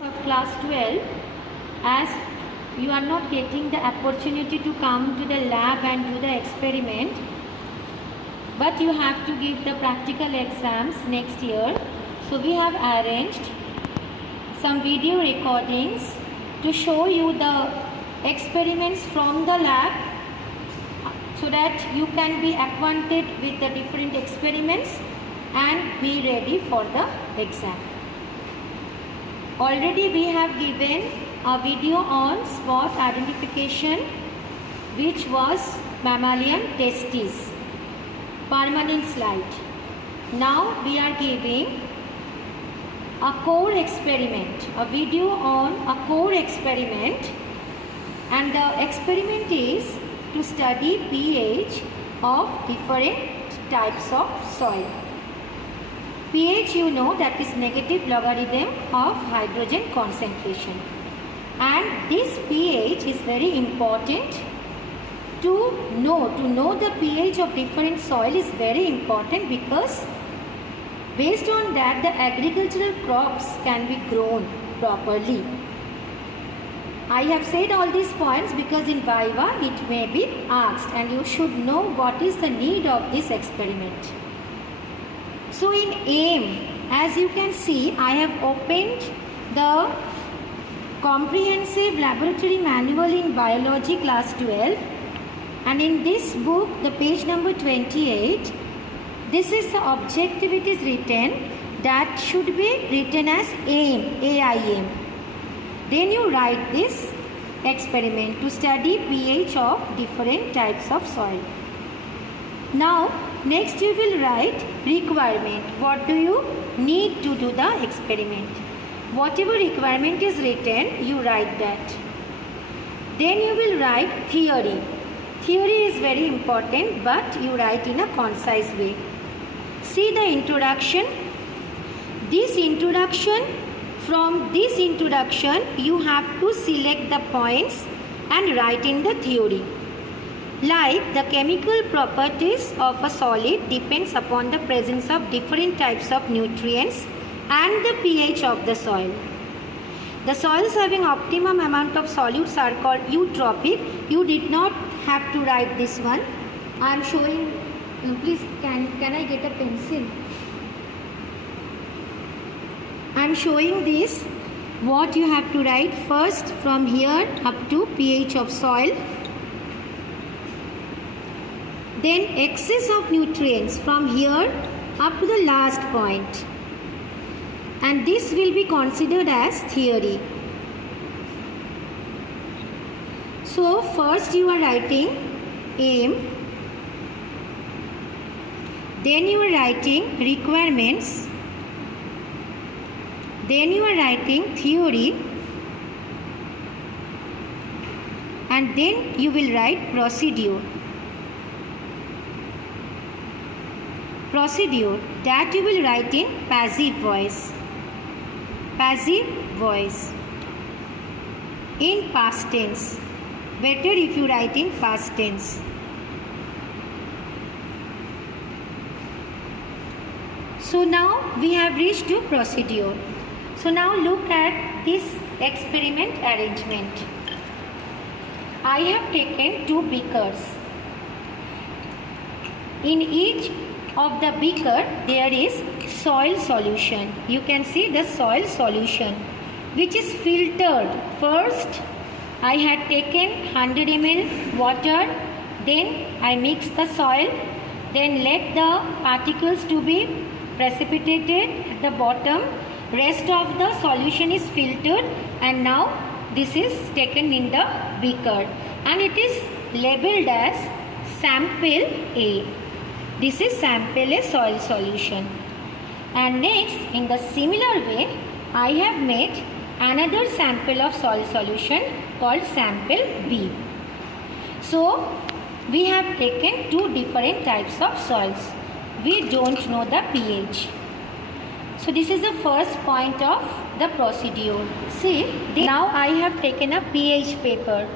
of class 12, as you are not getting the opportunity to come to the lab and do the experiment, but you have to give the practical exams next year. So we have arranged some video recordings to show you the experiments from the lab, so that you can be acquainted with the different experiments and be ready for the exam. Already we have given a video on spot identification, which was mammalian testes, permanent slide. Now we are giving a core experiment, a video on a core experiment, and the experiment is to study pH of different types of soil. pH, you know, that is negative logarithm of hydrogen concentration, and this pH is very important to know the pH of different soil is very important, because based on that the agricultural crops can be grown properly. I have said all these points because in Viva it may be asked, and you should know what is the need of this experiment. So in AIM, as you can see, I have opened the comprehensive laboratory manual in biology class 12, and in this book, the page number 28, this is the objective. It is written that should be written as AIM, AIM. Then you write this experiment to study pH of different types of soil. Now next you will write requirement. What do you need to do the experiment? Whatever requirement is written, you write that. Then you will write theory. Theory is very important, but you write in a concise way. See the introduction. From this introduction you have to select the points and write in the theory. Like the chemical properties of a solid depends upon the presence of different types of nutrients and the pH of the soil. The soils having optimum amount of solutes are called eutrophic. You did not have to write this one. I am showing. Please, can I get a pencil? I am showing this. What you have to write first, from here up to pH of soil. Then excess of nutrients from here up to the last point, and this will be considered as theory. So first you are writing aim, then you are writing requirements, then you are writing theory, and then you will write procedure. Procedure, that you will write in passive voice. Passive voice. In past tense. Better if you write in past tense. So now we have reached to procedure. So now look at this experiment arrangement. I have taken 2 beakers. In each of the beaker there is soil solution. You can see the soil solution, which is filtered. First I had taken 100 ml water, then I mixed the soil, then let the particles to be precipitated at the bottom. Rest of the solution is filtered, and now this is taken in the beaker, and it is labeled as sample A. This is sample A soil solution. And next, in the similar way, I have made another sample of soil solution called sample B. So we have taken 2 different types of soils. We don't know the pH. So this is the first point of the procedure. See, now I have taken a pH paper.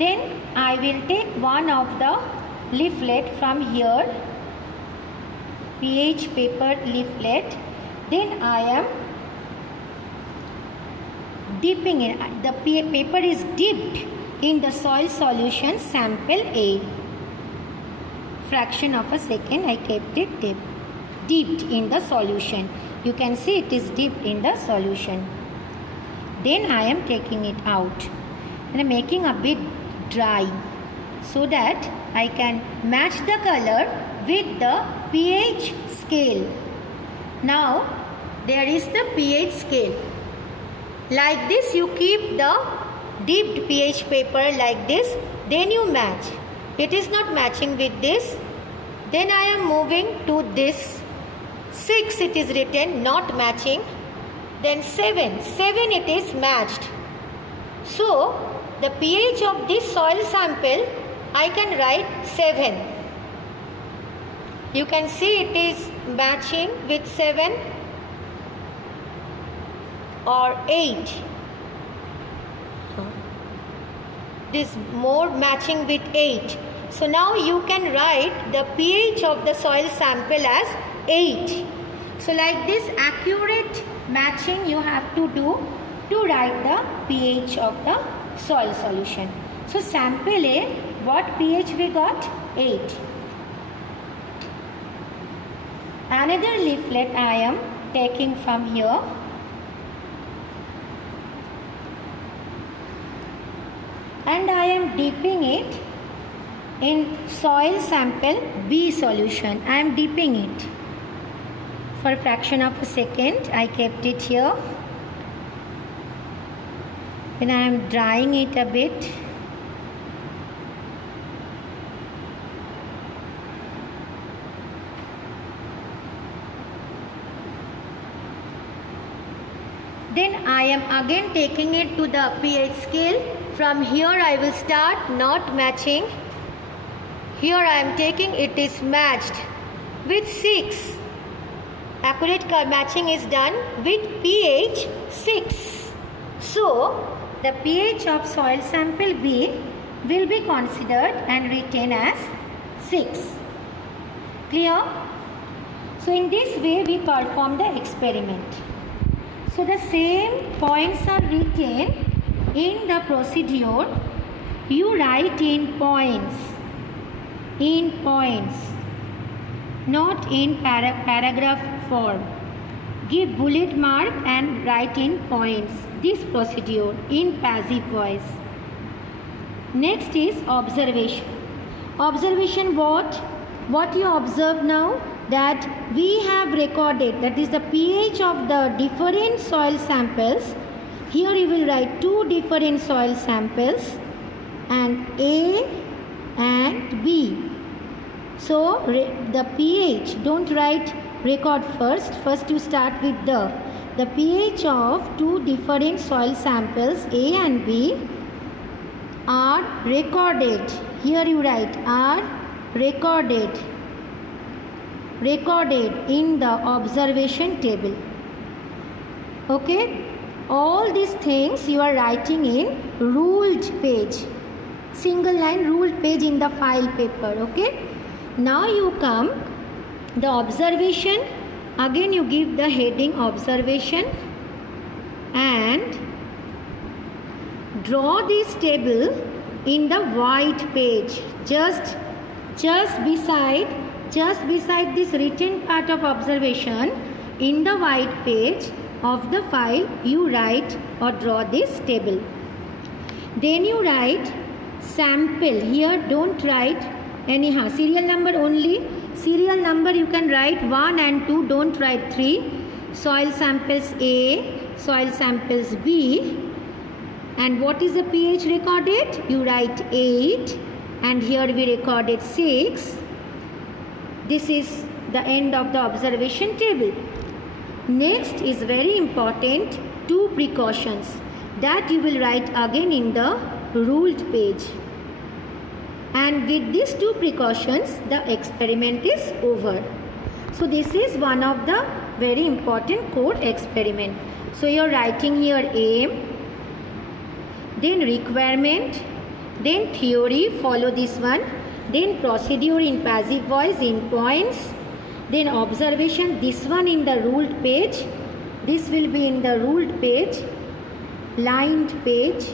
Then I will take one of the leaflet from here, pH paper leaflet. Then I am dipping it. The paper is dipped in the soil solution sample A. Fraction of a second I kept it dipped in the solution. You can see it is dipped in the solution. Then I am taking it out and I am making a bit dry so that I can match the color with the pH scale. Now there is the pH scale. Like this you keep the dipped pH paper like this, then you match. It is not matching with this. Then I am moving to this. 6 it is written, not matching. Then 7 it is matched. So the pH of this soil sample I can write 7. You can see it is matching with 7 or 8. It is more matching with 8. So now you can write the pH of the soil sample as 8. So like this accurate matching you have to do to write the pH of the soil solution. So sample A, what pH we got? 8. Another leaflet I am taking from here. And I am dipping it in soil sample B solution. I am dipping it. For a fraction of a second I kept it here. Then I am drying it a bit. Then I am again taking it to the pH scale. From here I will start, not matching. Here I am taking, it is matched with 6. Accurate matching is done with pH 6. So the pH of soil sample B will be considered and written as 6. Clear? So in this way we perform the experiment. So the same points are written in the procedure. You write in points, not in paragraph form. Give bullet mark and write in points. This procedure in passive voice. Next is observation. Observation what? What you observe now? That we have recorded, that is the pH of the different soil samples. Here you will write 2 different soil samples and A and B. So the pH, don't write record first. First you start with the pH of 2 different soil samples A and B are recorded. Here you write are recorded in the observation table. Okay, all these things you are writing in ruled page, single line ruled page in the file paper. Okay, now you come the observation. Again you give the heading observation and draw this table in the white page, just beside this written part of observation. In the white page of the file you write or draw this table. Then you write sample. Here don't write anyhow, serial number only. Serial number you can write 1 and 2, don't write 3. Soil samples A, soil samples B. And what is the pH recorded? You write 8 and here we recorded 6. This is the end of the observation table. Next is very important, 2 precautions that you will write again in the ruled page. And with these 2 precautions the experiment is over. So this is one of the very important core experiment. So you are writing here aim, then requirement, then theory, follow this one, then procedure in passive voice in points, then observation, this one in the ruled page, this will be in the ruled page, lined page,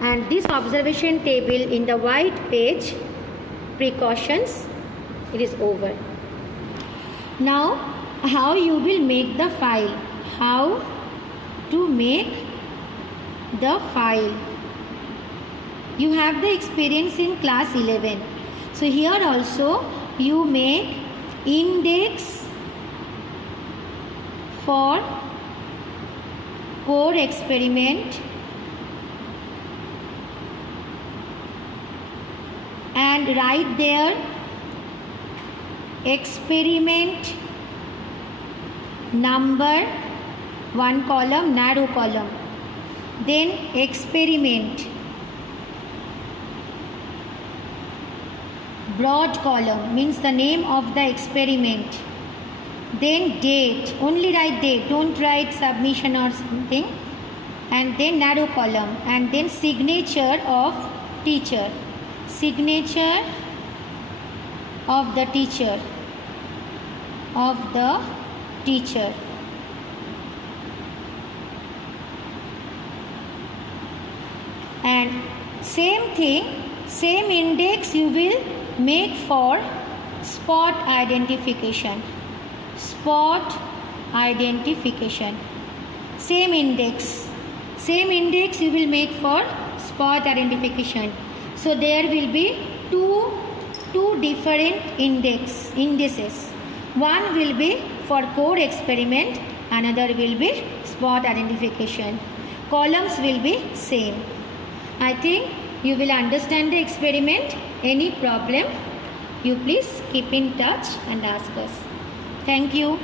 and this observation table in the white page, precautions, it is over. Now how you will make the file, how to make the file. You have the experience in class 11. So here also you make index for core experiment and write there experiment number, one column, narrow column, then experiment, broad column, means the name of the experiment, then date, only write date, don't write submission or something, and then narrow column, and then signature of teacher, signature of the teacher, and same thing, same index you will make for spot identification, same index you will make for spot identification. So there will be two different indices. One will be for core experiment, another will be spot identification. Columns will be same. I think you will understand the experiment. Any problem, you please keep in touch and ask us. Thank you.